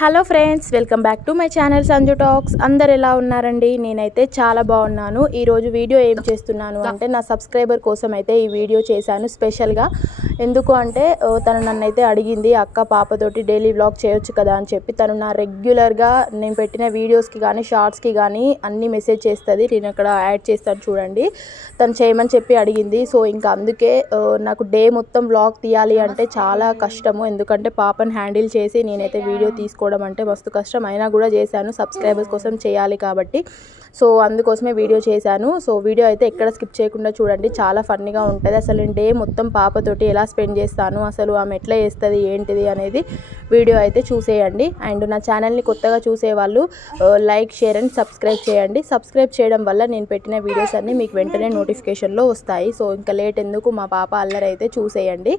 Hello friends, welcome back to my channel Sanju talks. అందరు ఎలా ఉన్నారండి? నేనైతే చాలా బాగున్నాను. ఈరోజు వీడియో ఏం చేస్తున్నాను అంటే నా సబ్స్క్రైబర్ కోసం అయితే ఈ వీడియో చేశాను స్పెషల్గా. ఎందుకు అంటే తను నన్నైతే అడిగింది, అక్క పాపతోటి డైలీ వ్లాగ్ చేయొచ్చు కదా అని చెప్పి. తను నా రెగ్యులర్గా నేను పెట్టిన వీడియోస్కి కానీ షార్ట్స్కి కానీ అన్నీ మెసేజ్ చేస్తుంది. నేను అక్కడ యాడ్ చేస్తాను చూడండి. తను చేయమని చెప్పి అడిగింది. సో ఇంకా అందుకే నాకు డే మొత్తం వ్లాగ్ తీయాలి అంటే చాలా కష్టము. ఎందుకంటే పాపను హ్యాండిల్ చేసి నేనైతే వీడియో తీసుకోవడం అంటే మస్తు కష్టం. అయినా కూడా చేశాను, సబ్స్క్రైబర్స్ కోసం చేయాలి కాబట్టి. సో అందుకోసమే వీడియో చేశాను. సో వీడియో అయితే ఎక్కడ స్కిప్ చేయకుండా చూడండి, చాలా ఫన్నీగా ఉంటుంది. అసలు నేను డే మొత్తం పాపతోటి ఎలా స్పెండ్ చేస్తాను, అసలు ఆమె ఎట్లా చేస్తుంది ఏంటిది అనేది వీడియో అయితే చూసేయండి. అండ్ నా ఛానల్ని కొత్తగా చూసేవాళ్ళు లైక్, షేర్ అండ్ సబ్స్క్రైబ్ చేయండి. సబ్స్క్రైబ్ చేయడం వల్ల నేను పెట్టిన వీడియోస్ అన్నీ మీకు వెంటనే నోటిఫికేషన్లో వస్తాయి. సో ఇంకా లేట్ ఎందుకు, మా పాప అల్లరి అయితే చూసేయండి.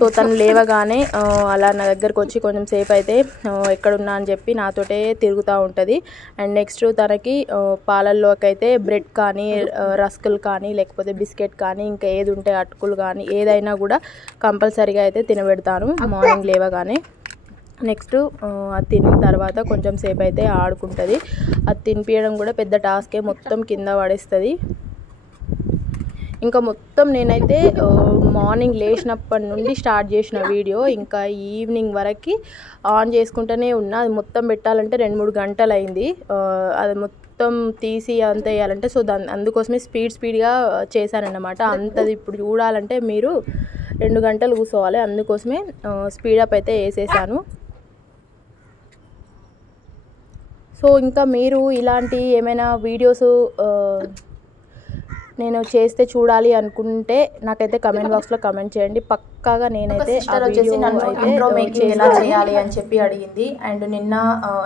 సో తను లేవగానే అలా నా దగ్గరకు వచ్చి కొంచెం సేపు అయితే ఎక్కడున్నా అని చెప్పి నాతోటే తిరుగుతూ ఉంటుంది. అండ్ నెక్స్ట్ తనకి పాలల్లోకి అయితే బ్రెడ్ కానీ, రస్కులు కానీ, లేకపోతే బిస్కెట్ కానీ, ఇంకా ఏది ఉంటే అటుకులు కానీ ఏదైనా కూడా కంపల్సరీగా అయితే తినబెడతాను మార్నింగ్ లేవగానే. నెక్స్ట్ అది తిన్న తర్వాత కొంచెం సేపు అయితే ఆడుకుంటుంది. అది తినిపించడం కూడా పెద్ద టాస్కే, మొత్తం కింద పడేస్తుంది. ఇంకా మొత్తం నేనైతే మార్నింగ్ లేచినప్పటి నుండి స్టార్ట్ చేసిన వీడియో ఇంకా ఈవినింగ్ వరకు ఆన్ చేసుకుంటూనే ఉన్నా. అది మొత్తం పెట్టాలంటే 2-3 గంటలు అయింది. అది మొత్తం తీసి అంత వేయాలంటే. సో అందుకోసమే స్పీడ్గా చేశానన్నమాట. అంతది ఇప్పుడు చూడాలంటే మీరు 2 గంటలు కూర్చోవాలి. అందుకోసమే స్పీడప్ అయితే వేసేసాను. సో ఇంకా మీరు ఇలాంటి ఏమైనా వీడియోస్ నేను చేస్తే చూడాలి అనుకుంటే నాకైతే కమెంట్ బాక్స్లో కమెంట్ చేయండి. పక్కాగా నేనైతే ఎలా చేయాలి అని చెప్పి అడిగింది. అండ్ నిన్న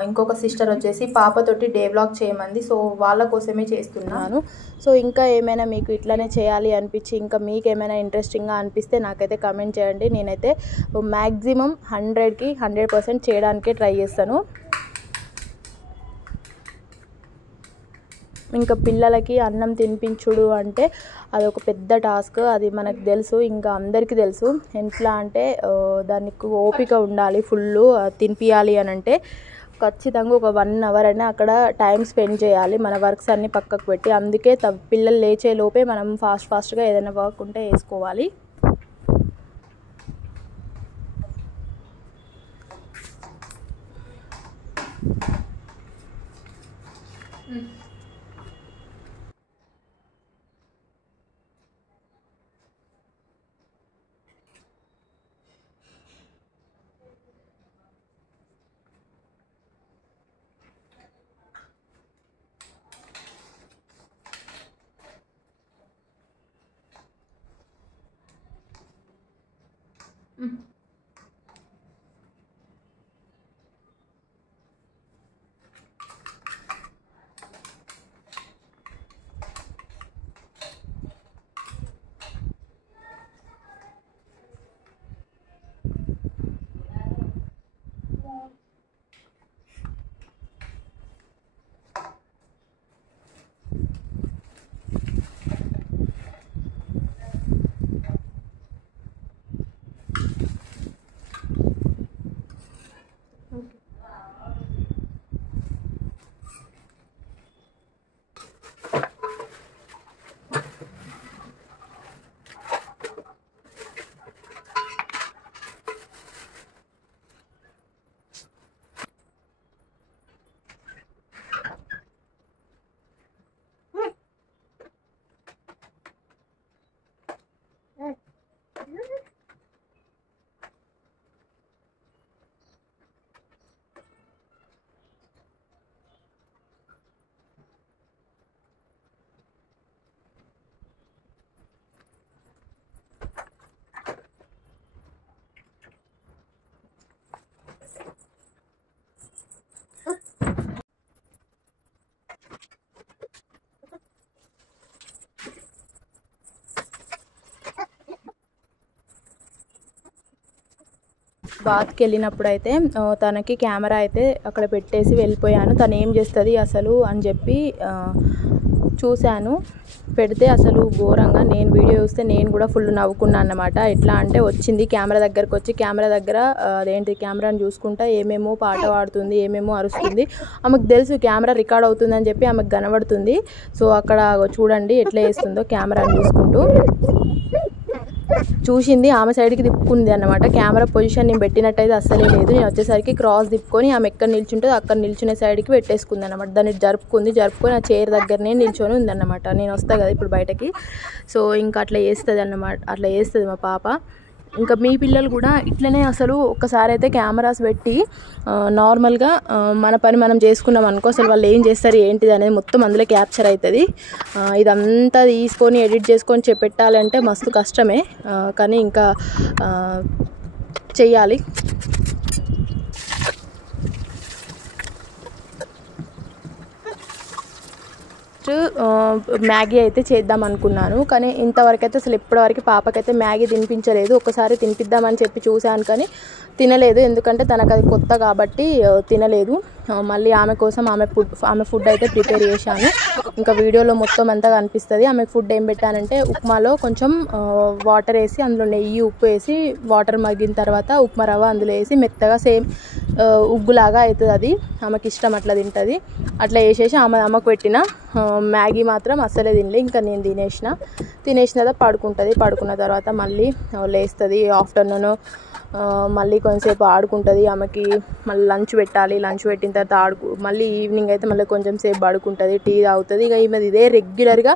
ఇంకొక సిస్టర్ వచ్చేసి పాపతోటి డే వ్లాగ్ చేయమంది. సో వాళ్ళ కోసమే చేస్తున్నాను. సో ఇంకా ఏమైనా మీకు ఇట్లానే చేయాలి అనిపించి, ఇంకా మీకు ఏమైనా ఇంట్రెస్టింగ్గా అనిపిస్తే నాకైతే కమెంట్ చేయండి. నేనైతే మ్యాక్సిమం 100కి 100% చేయడానికే ట్రై చేస్తాను. ఇంకా పిల్లలకి అన్నం తినిపించుడు అంటే అదొక పెద్ద టాస్క్, అది మనకు తెలుసు, ఇంకా అందరికీ తెలుసు. ఎట్లా అంటే దానికి ఓపిక ఉండాలి ఫుల్. తినిపించాలి అని అంటే ఖచ్చితంగా ఒక 1 అవర్ అయినా అక్కడ టైం స్పెండ్ చేయాలి, మన వర్క్స్ అన్నీ పక్కకు పెట్టి. అందుకే పిల్లలు లేచే లోపే మనం ఫాస్ట్గా ఏదైనా వర్క్ ఉంటే వేసుకోవాలి. బాత్కి వెళ్ళినప్పుడు అయితే తనకి కెమెరా అయితే అక్కడ పెట్టేసి వెళ్ళిపోయాను. తను ఏం చేస్తుంది అసలు అని చెప్పి చూశాను, పెడితే అసలు ఘోరంగా నేను వీడియో చూస్తే నేను కూడా ఫుల్ నవ్వుకున్నాను అన్నమాట. ఎట్లా అంటే వచ్చింది కెమెరా దగ్గరకు వచ్చి కెమెరా దగ్గర అదేంటి కెమెరాని చూసుకుంటా ఏమేమో పాట పాడుతుంది, ఏమేమో అరుస్తుంది. ఆమెకు తెలుసు కెమెరా రికార్డ్ అవుతుందని చెప్పి ఆమెకు కనబడుతుంది. సో అక్కడ చూడండి ఎట్లా వేస్తుందో కెమెరాని చూసుకుంటూ. చూసింది ఆమె సైడ్కి తిప్పుకుంది అన్నమాట. కెమెరా పొజిషన్ నేను పెట్టినట్టయితే అస్సలే లేదు. నేను వచ్చేసరికి క్రాస్ తిప్పుకొని ఆమె ఎక్కడ నిల్చుంటుందో అక్కడ నిల్చునే సైడ్కి పెట్టేసుకుంది అన్నమాట. దాన్ని జరుపుకొని ఆ చైర్ దగ్గరనే నిల్చొని ఉందన్నమాట. నేను వస్తాను కదా ఇప్పుడు బయటకి. సో ఇంకా అట్లా చేస్తుంది అన్నమాట. అట్లా చేస్తుంది మా పాప. ఇంకా మీ పిల్లలు కూడా ఇట్లనే అసలు ఒక్కసారి అయితే కెమెరాస్ పెట్టి నార్మల్గా మన పని మనం చేసుకున్నాం అనుకో, అసలు వాళ్ళు ఏం చేస్తారు ఏంటిది అనేది మొత్తం అందులో క్యాప్చర్ అవుతుంది. ఇదంతా తీసుకొని ఎడిట్ చేసుకొని పెట్టాలంటే మస్తు కష్టమే, కానీ ఇంకా చెయ్యాలి. మ్యాగీ అయితే చేద్దాం అనుకున్నాను, కానీ ఇంతవరకు అయితే అసలు ఇప్పటివరకు పాపకైతే మ్యాగీ తినిపించలేదు. ఒకసారి తినిపిద్దామని చెప్పి చూశాను కానీ తినలేదు, ఎందుకంటే తనకు అది కొత్త కాబట్టి తినలేదు. మళ్ళీ ఆమె కోసం ఆమె ఫుడ్ అయితే ప్రిపేర్ చేశాను. ఇంకా వీడియోలో మొత్తం అంతా కనిపిస్తుంది. ఆమెకు ఫుడ్ ఏం పెట్టానంటే ఉప్మాలో కొంచెం వాటర్ వేసి అందులో నెయ్యి ఉప్పు వేసి వాటర్ మగ్గిన తర్వాత ఉప్మా రవ్వ అందులో వేసి మెత్తగా సేమ్ ఉగ్గులాగా అవుతుంది. అది ఆమెకి ఇష్టం, అట్లా తింటుంది. అట్లా వేసేసి అమ్మకు పెట్టిన మ్యాగీ మాత్రం అస్సలే తినలే. ఇంకా నేను తినేసిన తర్వాత పడుకుంటుంది. పడుకున్న తర్వాత మళ్ళీ లేస్తుంది. ఆఫ్టర్నూన్ మళ్ళీ కొంచెంసేపు ఆడుకుంటుంది. ఆమెకి మళ్ళీ లంచ్ పెట్టాలి. లంచ్ పెట్టిన తర్వాత మళ్ళీ ఈవినింగ్ అయితే మళ్ళీ కొంచెం సేపు పడుకుంటుంది, టీ తాగుతుంది. ఇక ఈమెది ఇదే రెగ్యులర్గా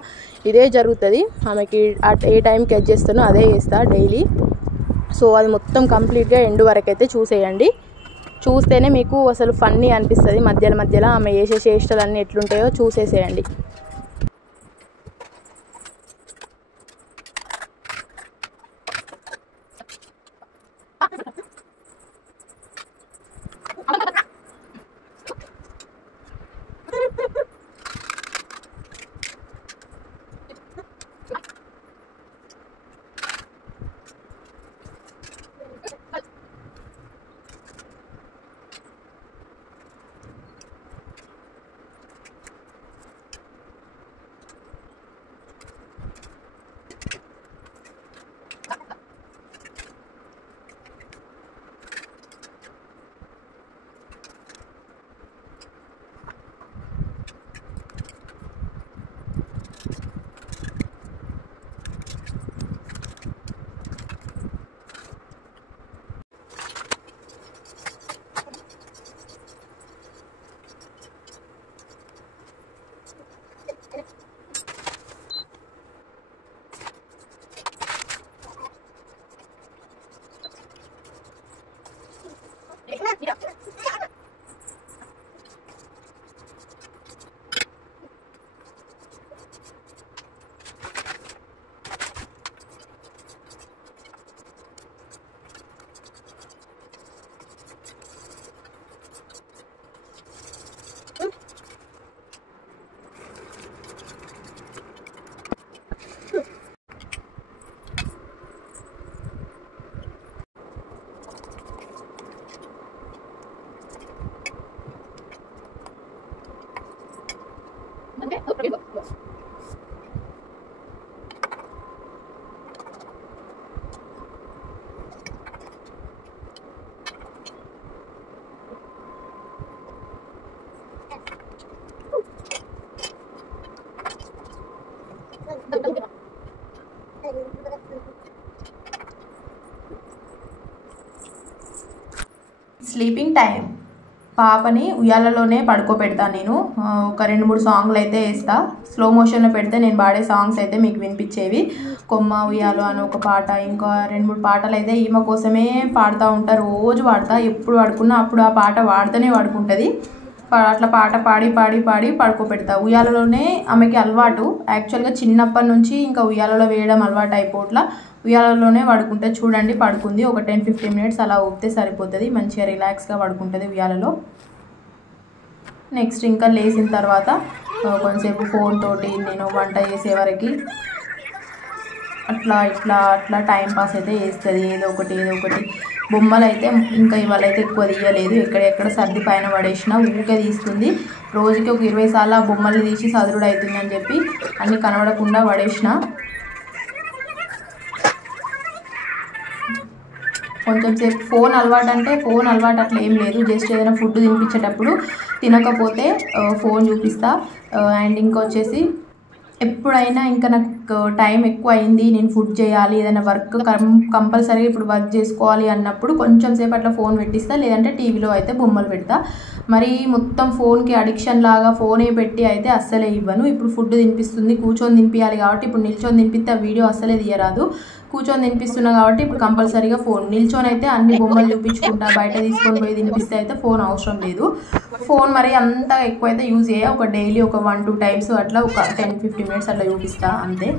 ఇదే జరుగుతుంది. ఆమెకి ఏ టైంకి ఎడ్ చేస్తానో అదే చేస్తా డైలీ. సో అది మొత్తం కంప్లీట్గా ఎండ్ వరకు అయితే చూసేయండి. చూస్తేనే మీకు అసలు ఫన్నీ అనిపిస్తుంది. మధ్యలో ఆమె చేసే చేష్టలన్నీ ఎట్లుంటాయో చూసేసేయండి. Sleeping time. పాపని ఉయ్యాలలోనే పడుకోబెడతాను నేను. ఒక 2-3 సాంగ్లు అయితే వేస్తా. స్లో మోషన్లో పెడితే నేను పాడే సాంగ్స్ అయితే మీకు వినిపించేవి. కొమ్మ ఉయ్యాలో అని ఒక పాట, ఇంకా 2-3 పాటలు అయితే ఈమె కోసమే పాడుతూ ఉంటా. రోజు పాడతా, ఎప్పుడు పడుకున్నా అప్పుడు ఆ పాట పాడుతూనే పడుకుంటుంది. అట్లా పాట పాడి పాడి పాడి పడుకోబెడతా. ఉయ్యాలలోనే ఆమెకి అలవాటు. యాక్చువల్గా చిన్నప్పటి నుంచి ఇంకా ఉయ్యాలలో వేయడం అలవాటు అయిపోట్లా. ఉయ్యాలలోనే పడుకుంటే చూడండి పడుకుంది. ఒక 10-15 మినిట్స్ అలా ఊపితే సరిపోతుంది. మంచిగా రిలాక్స్గా పడుకుంటుంది ఉయ్యాలలో. నెక్స్ట్ ఇంకా లేచిన తర్వాత కొంచెంసేపు ఫోన్ తోటి నేను వంట చేసే వరకు అట్లా టైం పాస్ అయితే చేస్తుంది. ఏదో ఒకటి బొమ్మలు అయితే ఇంకా ఇవాళ అయితే ఎక్కువ తీయలేదు. ఎక్కడెక్కడ సర్ది పైన పడేసినా ఊరికే తీస్తుంది. రోజుకి ఒక 20 సార్లు ఆ బొమ్మల్ని తీసి సదురుడు అవుతుందని చెప్పి అన్నీ కనబడకుండా పడేసిన. కొంచెం సేపు ఫోన్ అలవాటు అంటే ఫోన్ అలవాటు అట్లా ఏం లేదు, జస్ట్ ఏదైనా ఫుడ్ తినిపించేటప్పుడు తినకపోతే ఫోన్ చూపిస్తా. అండ్ ఇంకొచ్చేసి ఎప్పుడైనా ఇంకా నాకు టైం ఎక్కువ అయింది, నేను ఫుడ్ చేయాలి, ఏదైనా వర్క్ కంపల్సరీగా ఇప్పుడు వర్క్ చేసుకోవాలి అన్నప్పుడు కొంచెం సేపు అట్లా ఫోన్ పెట్టిస్తా, లేదంటే టీవీలో అయితే బొమ్మలు పెడతా. మరి మొత్తం ఫోన్కి అడిక్షన్ లాగా ఫోనే పెట్టి అయితే అస్సలే ఇవ్వను. ఇప్పుడు ఫుడ్ తినిపిస్తుంది, కూర్చొని తినిపించాలి కాబట్టి ఇప్పుడు నిల్చొని తినిపిస్తే ఆ వీడియో అస్సలే తీయరాదు. కూర్చొని తినిపిస్తున్నా కాబట్టి ఇప్పుడు కంపల్సరీగా ఫోన్, నిల్చొని అయితే అన్ని బొమ్మలు చూపించుకుంటా, బయట తీసుకొని పోయి తినిపిస్తే అయితే ఫోన్ అవసరం లేదు. ఫోన్ మరి అంత ఎక్కువైతే యూజ్ చేయ, ఒక డైలీ ఒక 1-2 టైమ్స్ అట్లా ఒక 10-15 మినిట్స్ అట్లా చూపిస్తా అంతే.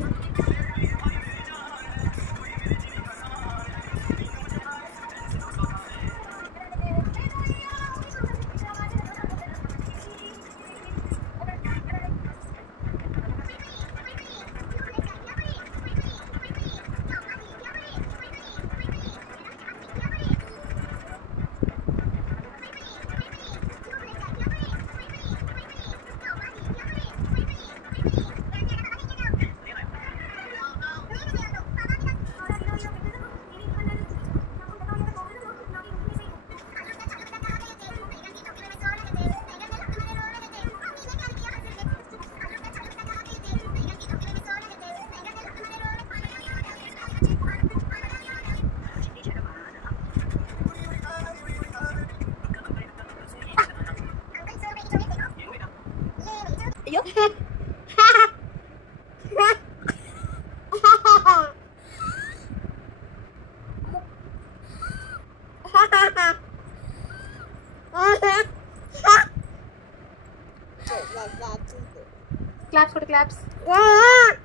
Claps for claps.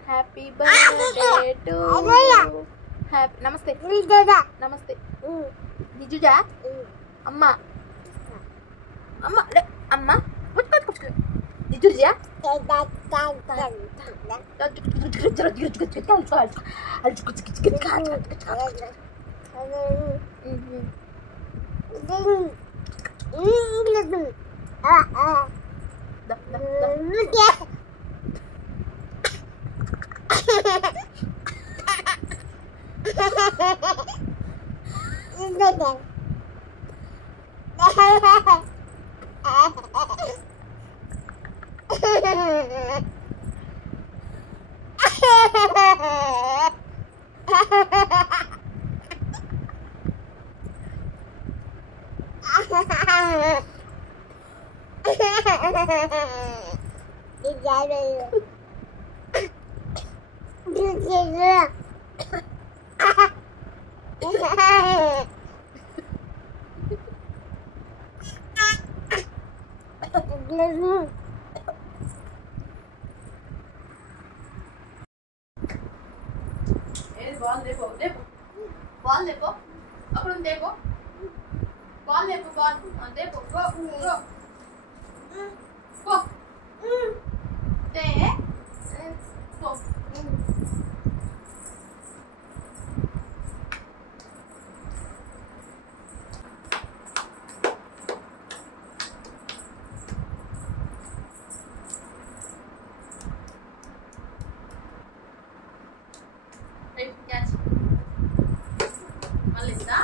Happy birthday to you. Happy Namaste. Namaste. Nijuja. Amma. Amma. Amma. What? Nijuja. Ball देखो, अपन देखो, ball देखो, ball, देखो, go, go, Right, catch. Melissa.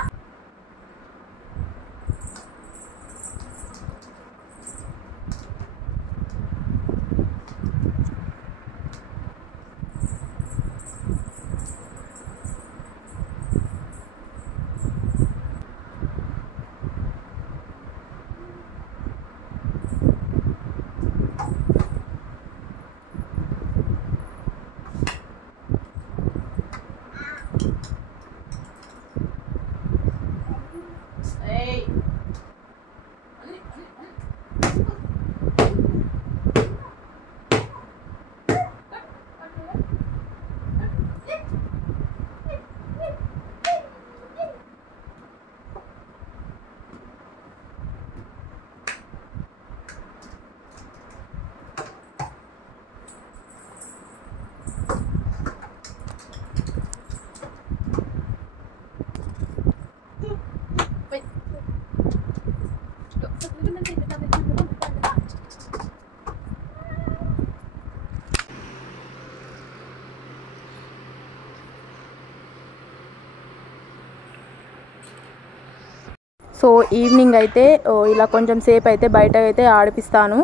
So evening అయితే ఇలా కొంచెం సేపు అయితే బయట అయితే ఆడిపిస్తాను.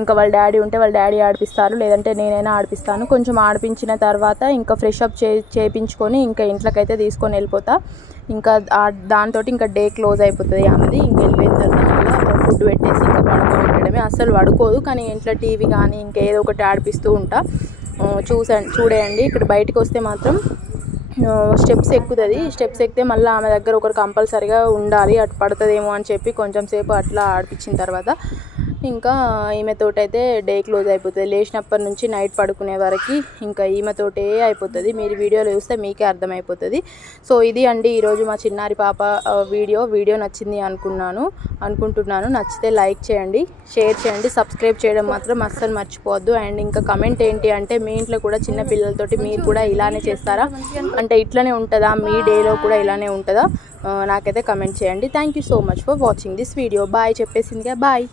ఇంకా వాళ్ళ డాడీ ఉంటే వాళ్ళ డాడీ ఆడిపిస్తారు, లేదంటే నేనైనా ఆడిపిస్తాను. కొంచెం ఆడిపించిన తర్వాత ఇంకా ఫ్రెష్ అప్ చేయించుకొని ఇంకా ఇంట్లోకైతే తీసుకొని వెళ్ళిపోతా. ఇంకా దాంతో ఇంకా డే క్లోజ్ అయిపోతుంది ఆమెది. ఇంక వెళ్ళిపోయిన తర్వాత ఫుడ్ పెట్టేసి ఇంకా పడుకోవడమే. అస్సలు పడుకోదు, కానీ ఇంట్లో టీవీ కానీ ఇంకా ఏదో ఒకటి ఆడిపిస్తూ ఉంటా. చూడేయండి, ఇక్కడ బయటకు వస్తే మాత్రం స్టెప్స్ ఎక్కుతుంది. స్టెప్స్ ఎక్కితే మళ్ళీ ఆమె దగ్గర ఒకరు కంపల్సరీగా ఉండాలి, అటు పడుతుందేమో అని చెప్పి కొంచెం సేపు అట్లా ఆడిపించిన తర్వాత ఇంకా ఈమెతోటైతే డే క్లోజ్ అయిపోతుంది. లేచినప్పటి నుంచి నైట్ పడుకునే వరకు ఇంకా ఈమెతోటే అయిపోతుంది. మీరు వీడియోలో చూస్తే మీకే అర్థమైపోతుంది. సో ఇది అండి ఈరోజు మా చిన్నారి పాప వీడియో నచ్చింది అనుకుంటున్నాను. నచ్చితే లైక్ చేయండి, షేర్ చేయండి, సబ్స్క్రైబ్ చేయడం మాత్రం అస్సలు మర్చిపోవద్దు. అండ్ ఇంకా కమెంట్ ఏంటి అంటే, మీ ఇంట్లో కూడా చిన్న పిల్లలతోటి మీరు కూడా ఇలానే చేస్తారా, అంటే ఇట్లానే ఉంటుందా, మీ డేలో కూడా ఇలానే ఉంటుందా, నాకైతే కమెంట్ చేయండి. Thank you so much for watching this video. Bye చెప్పేసిందిగా, బాయ్.